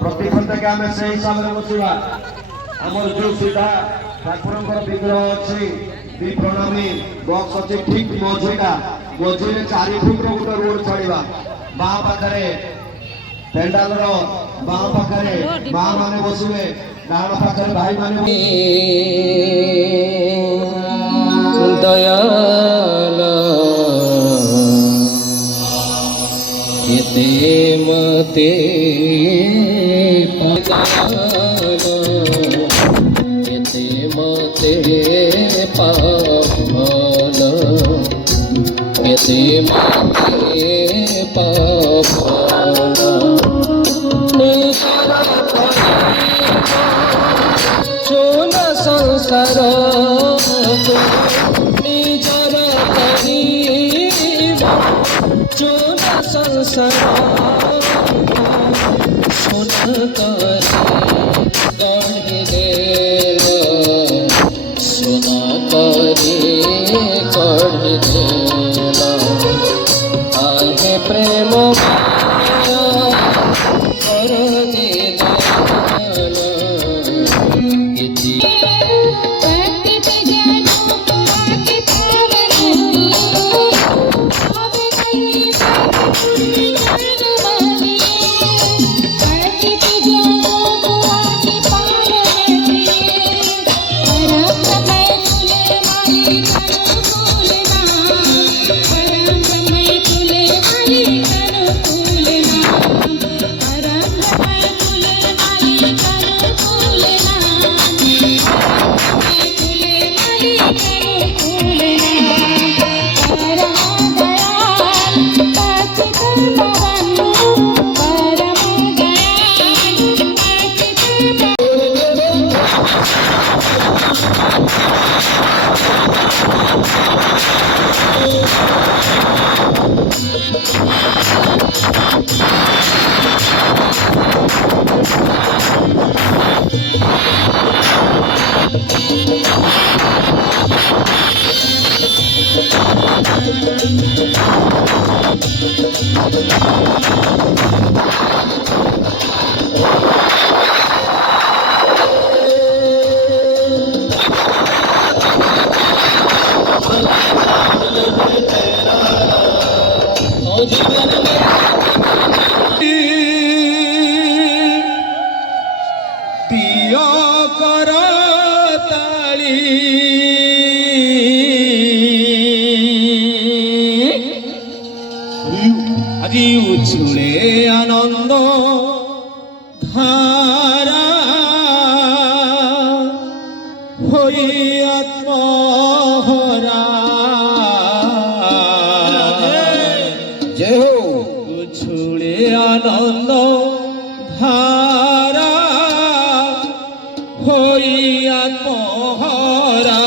प्रतिखंडके आम से हिसाब से बसवा आमर जो सीधा ठाकुर विग्रह अच्छी दी प्रणामी बक्स अच्छी ठीक मझीटा मझीरे 4 फुट गोटे रोड चढ़ा बाँ पाखे पेंडाल बाँ पाखे माँ मैंने बसवे डाण पाखे भाई मैंने दयाल मते मते पावन मते पावन चोल संसार निजर करी चोल संसार सुन कर गढ़ी देल सुना करी गढ़ी देल आहे प्रेम कर আজি উছুলে আনন্দ ধারা হই আত্মহরা যে উছুলে আনন্দ ধারা হই আত্মহরা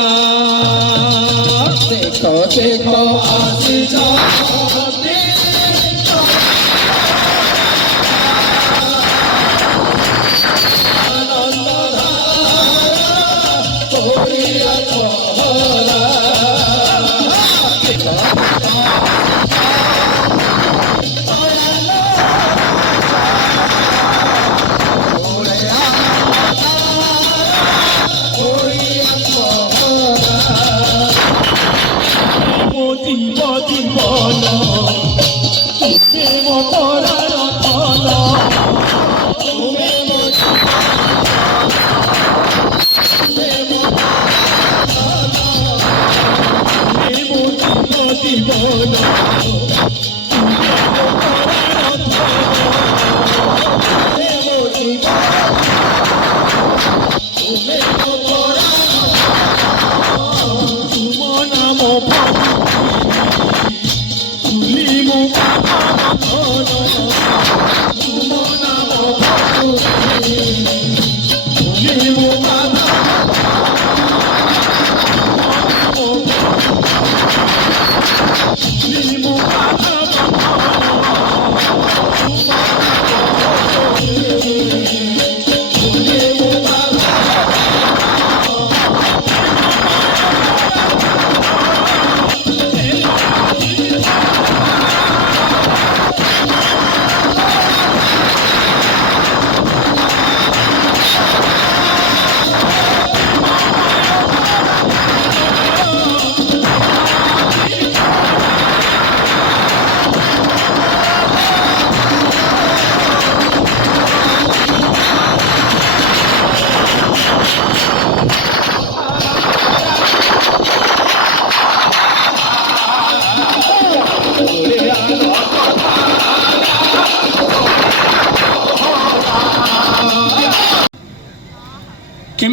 দেখো দেখো আসি যা জীবন জীবন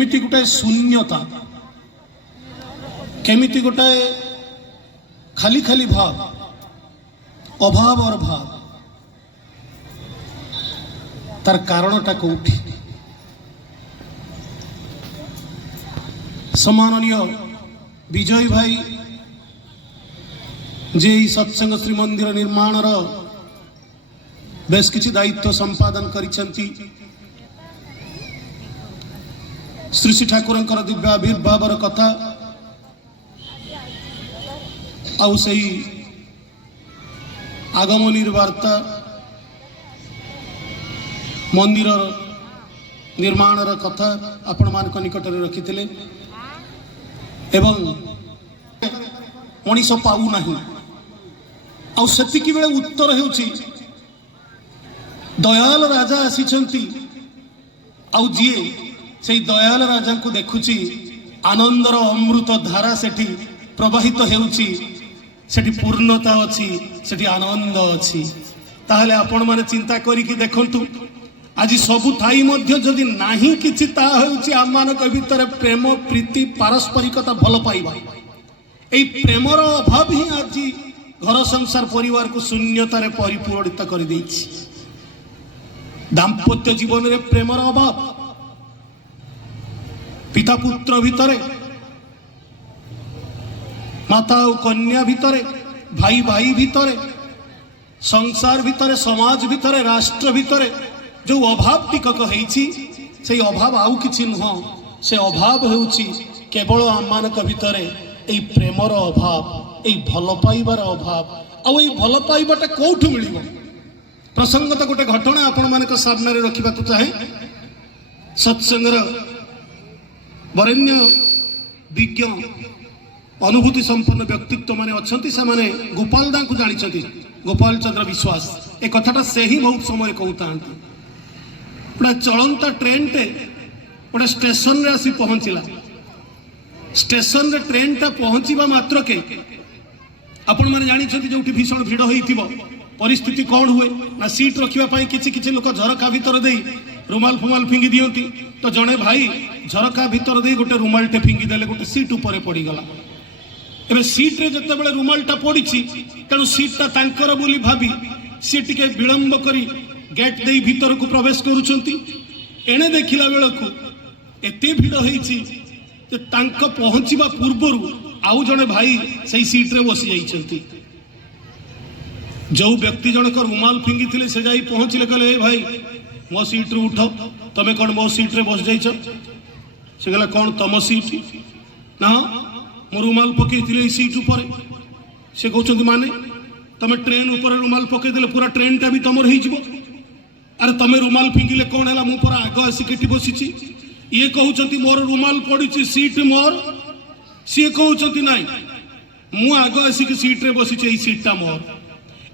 केमिति गोटाए शून्यता केमिति गोटाए खाली खाली भाव अभाव और भाव तार कारणटा कौटी सम्माननीय विजय भाई जे सत्संग श्री मंदिर निर्माण बेस किछि दायित्व संपादन करिसेंती श्री श्री ठाकुरंकर दिव्य आविर्भावर कथा आउ सही आगमनीर वार्ता मंदिर निर्माणर कथा आपण मान निकट रखिथिले एवं मनीष पाऊ नाही आउ सेतिकी बेले उत्तर हेउची दयाल राजा आसीचंती आउ जीए से दयाल राजा को देखुची आनंदर अमृत धारा सेठी प्रवाहित हेउची सेठी पूर्णता अछि सेठी आनंद अछि ताहले आपण माने चिंता करी कि देखंतु आज सबु थाई मध्य जदि नाही किछि ता हेउची आमानक भितर प्रेम प्रीति पारस्परिकता भल पाइबा एई प्रेमर अभाव ही आज घर संसार परिवार को शून्यता रे परिपूर्णित कर देछि दाम्पत्य जीवन रे प्रेमर अभाव पिता पुत्र भितरे माता और कन्या भितरे भाई भाई भितरे संसार भितरे समाज भितरे राष्ट्र भितरे जो अभाव टिकक हेछि से अभाव आउ किछि नुह से अभाव हेउछि केवल आमानक भितरे एई प्रेमर अभाव एई भल पाइबार अभाव आ एई भल पाइबाटा कोठु मिलिबो प्रसंगत गोटे घटना आपण मानक सामने रखा चाहे सत्संगर वरेण्य विज्ञ अनुभूति संपन्न व्यक्तित्व माने अच्छी से माने गोपाल दा को जानी गोपाल चंद्र विश्वास ए कथाटा से ही बहुत समय कहता गोटे चलंता ट्रेन टे गोटे स्टेशन रे आसी पहुंचला स्टेशन रे ट्रेन टा पहुंचीबा मात्र के आपण माने जानी जो भीषण भिड़ होइथिबो परिस्थिति कौन हुए ना सीट रखा किसी किसी लोग झरका भितर दे रुमाल फुमाल फिंगी दियंती तो जड़े भाई झरका भितर दे गोटे रुमाल टे फिंगी देले गोटे सीट ऊपर पड़गला एबे सीट रे जते बेले रुमालटा पड़ी तेणु सीटा तांकर बोली भाभी सी टिके विलंब करी गेट दे भीतर को प्रवेश करुछंती एणे देखिला बेलकू एते भिड़ होईची जे तांक पहुंचीबा पूर्वरु आउ जड़े भाई सही सीट रे बसी जाइछंती जो व्यक्ति जनक रुमाल फिंगी थे से जाई पहुँचले कहले भाई मो सीट रू उठ तमें कौन मो सीट रे बस जाइछ से कहला कौन तम सीट ना मो रुमाल पकई सीट ऊपर से कहते माने तमें ट्रेन ऊपर रुमाल पकई देले पूरा ट्रेन टा भी तमर हो अरे तमें रुमाल फिंगिले कौन है मु पूरा आग आसिक बसी ये कहते मोर रुमाल पड़ी सीट मोर सी कहते ना मु आग आसिक सीट रे बसी सीटा मोर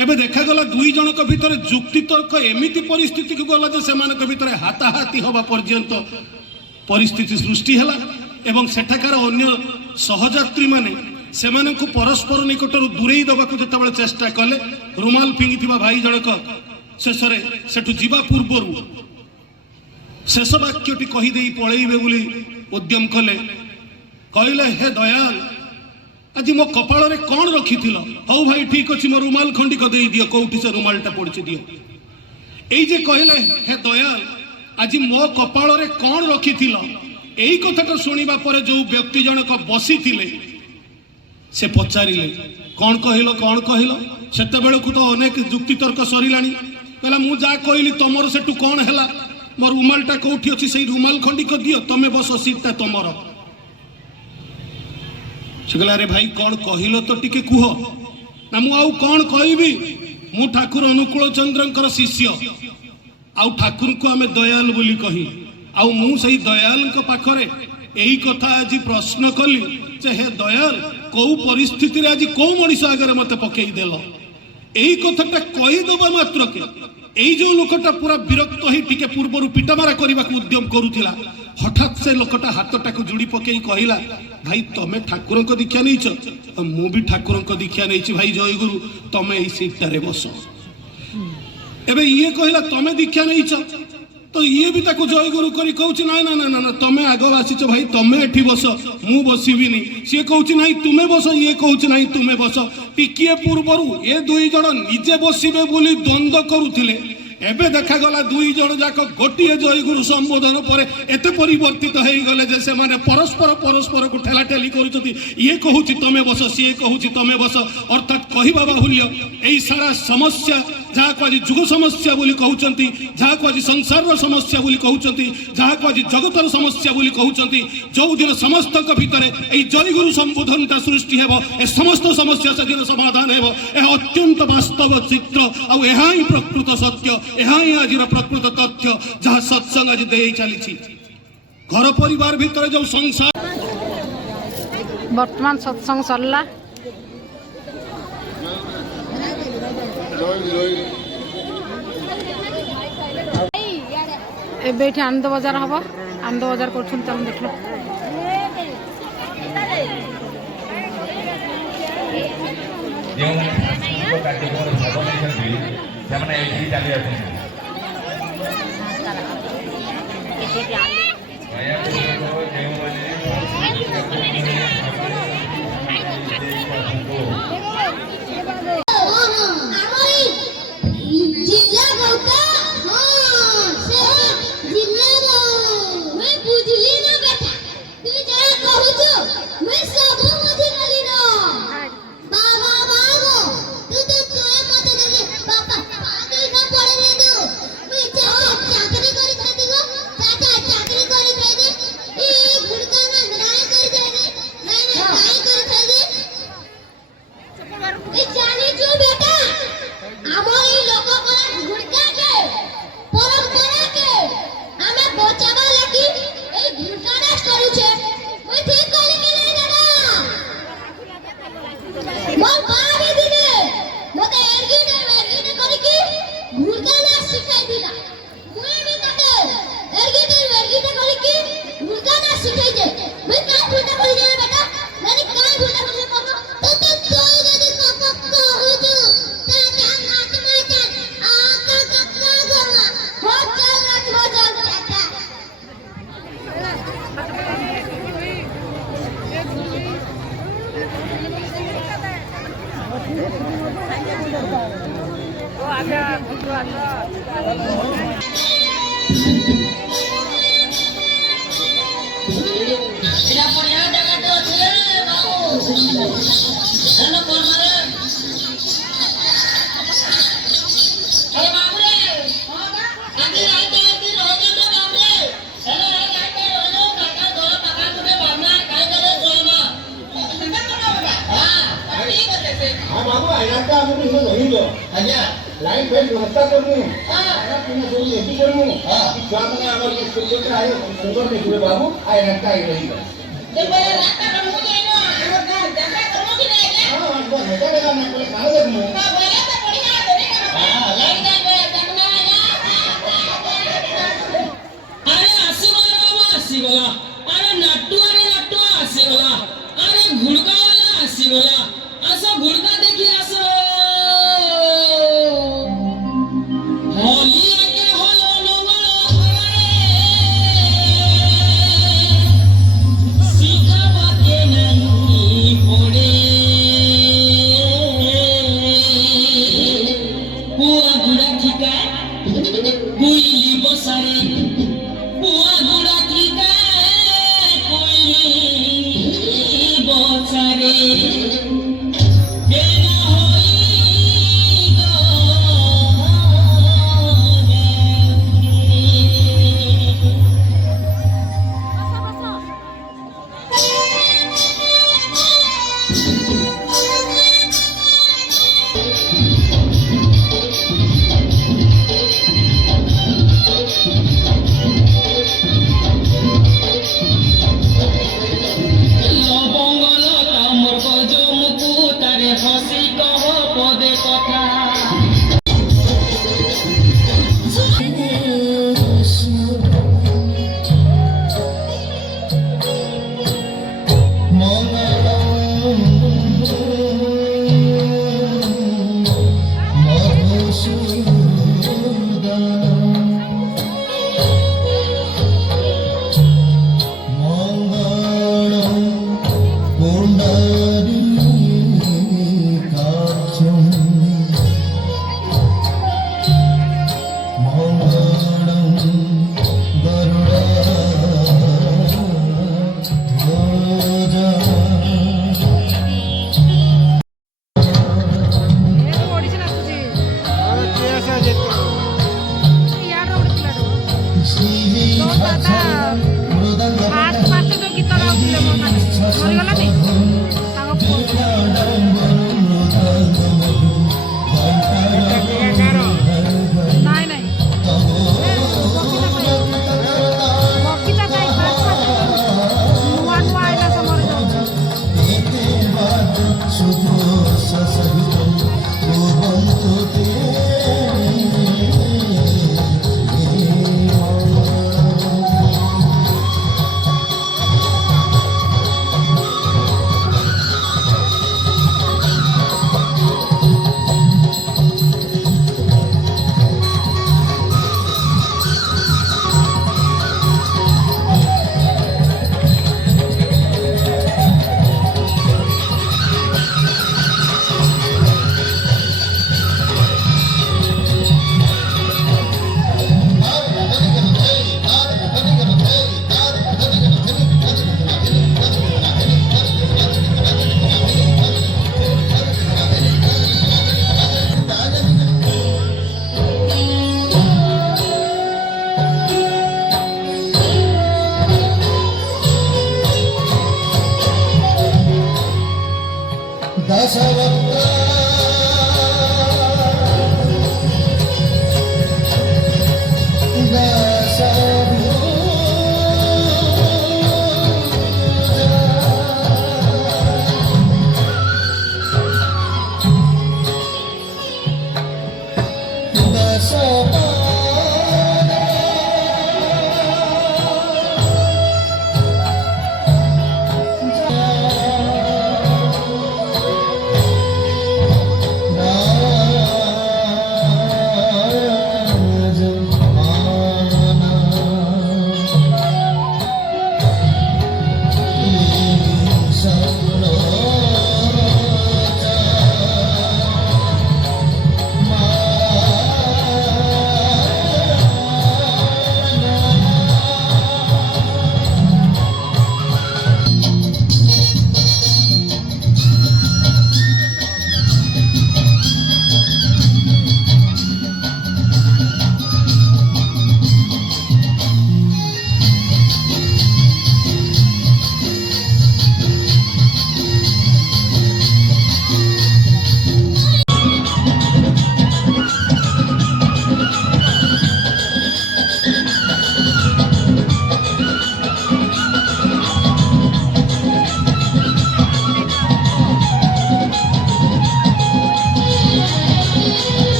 एबे देखा गला दुई जनक भितर जुक्ति तर्क एमिति परिस्थिति को गला जे सेमानक भितर हाथाहाथी हवा पर्यंत परिस्थिति सृष्टि हला एवं सेठाकार अन्य सहयात्री माने सेमानकु परस्पर निकटरू दूरेई दबाकू जतबेले चेष्टा कले रुमाल फिंगिथिबा भाई जनक शेषरे सेठु जीवा पूर्वरु शेष वाक्यटी कही देई पळेइबे बोली उद्यम कले कहले हे दयाल आज मो कपाल रे कौन रखी हौ भाई ठीक अच्छे मो रुमाल खंडिक दे दियो कौटी से रुमालटा पड़ी दियो यही जे कहले हे दयाल आज मो कपाल रे कौन रखी यही कथाटा शुणा पर जो व्यक्ति जनक बसी से पचारे कौन कहल सेते बेलू तो अनेक जुक्ति तर्क सरिलानी कहला मु जा कहली तुमर सेटू कौन है मो रुमालटा कौटी अच्छी से रुमाल खंडिक दियो तमे बस सीटा तुमर से कहला अरे भाई कौन कहल तो टिके कुह ना मु आउ कौन कहबी मु ठाकुर अनुकूल चंद्रंकर शिष्य आउ ठाकुर को आमे दयाल बोली कही आउ मु सही दयाल पाखरे यही कथा आज प्रश्न कली जे हे दयाल कौ परिस्थिति रे आज कौ मनीष आगे मत पकई देल यही कथाटा कहीदबा मात्र के यही जो लोकटा पूरा विरक्त ही टिके पूर्वर पिटामारा करने को उद्यम करुला हठात से लोकटा हाथटा को जोड़ी पकई कहला भाई तमे ठाकुर को दीक्षा नहीं मु भी ठाकुर को दीक्षा नहीं भाई जय गुरु तमे सीटारे बस एबे ये कहला तमे दीक्षा नहीं তো ইয়ে বি তাকে জয়গুরু করে কৌছি না না না না না তুমি আগ আসিছ ভাই তুমি এটি বস মু বসিবিনি সি কৌছি নাই তুমি বস ইয়ে কৌছি নাই তুমি বস টিকিয়ে পূর্বরু এ দুই জন নিজে বসিবে বলি দ্বন্দ্ব করুଥିଲେ এবে দেখাগলা দুই জন যাক গোটিয়ে জয়গুরু সম্বোধন পরে এতে পরিবর্তিত হয়ে গলে যে সে পরস্পরକୁ ঠেলাঠেলি করুଛନ୍ତି ইয়ে কহুছি তুমি বস সিয়ে কহুছি তুমি বস অর্থাৎ কহিবা বাহুল্য এই সারা সমস্যা যাহাକୁ আজ যুগ সমস্যা বলি কହୁଛନ୍ତି যাহাକୁ আজ সংসারର সমস্যা বলি কହୁଛନ୍ତି যাহাକୁ আজ জগতর সমস্যা বলি কହୁଛନ୍ତି ଯୋଉଦିନ ସମସ୍ତଙ୍କ ଭିତରେ এই জয়গুরু সম্বোধনটা সৃষ্টি ହେବ ଏ ସମସ୍ତ ସମସ୍ୟା ସେଦିନ ସମାଧାନ ହେବ ଏହା ଅତ୍ୟନ୍ତ ବାସ୍ତବ ଚିତ୍ର ଆଉ ଏହା ହିଁ ପ୍ରକୃତ ସତ୍ୟ ଏହା ହିଁ ଆଜିର ପ୍ରକୃତ ତଥ୍ୟ ଯାହା ସତ୍ସଙ୍ଗ ଆଜି ଦେଇ ଚାଲିଛି ଘର ପରିବାର ଭିତରେ ଯୋଉ ସଂସାର ବର୍ତ୍ତମାନ ସତ୍ସଙ୍ଗ ସରିଲା। ଏବେ ଏଠି ଆନନ୍ଦ ବଜାର ହବ। ଆନନ୍ଦ ବଜାର କରୁଛନ୍ତି ଚାଲନ୍ତୁ ଦେଖିଲ। ସେମାନେ ଏଇଠି ଚାଲି ଆସନ୍ତି लाइन पे व्यवस्था करनी खाना पीना सब एसी करनी छुआ मैंने आवर के स्कूल से आए सुंदर देखिए बाबू आए रखता है रही जब मैं रास्ता करमु के नो आवर का जगह करमु कि नहीं हां बस मजा लगा मैं बोले खाना देखमु हां बोले तो बढ़िया देने का हां लाइन पे देखना अरे आसीगला अरे नट्टू आसीगला अरे घुड़का वाला आसीगला आसो घुड़का देखी आसो ଫାଷ୍ଟ ଫାଷ୍ଟ ଯୋଉ ଗୀତ ଗାଉଥିଲେ ମୋ ମାନେ ମରିଗଲାନି ତାଙ୍କ ପୁଅ ନାଇଁ ନାଇଁ ବଗିଚା ସାହି ଫାଷ୍ଟ ଫାଷ୍ଟ ନୂଆ ନୂଆ ଆଇଲା ସମୟରେ ଯୋଉ दशवक्त्र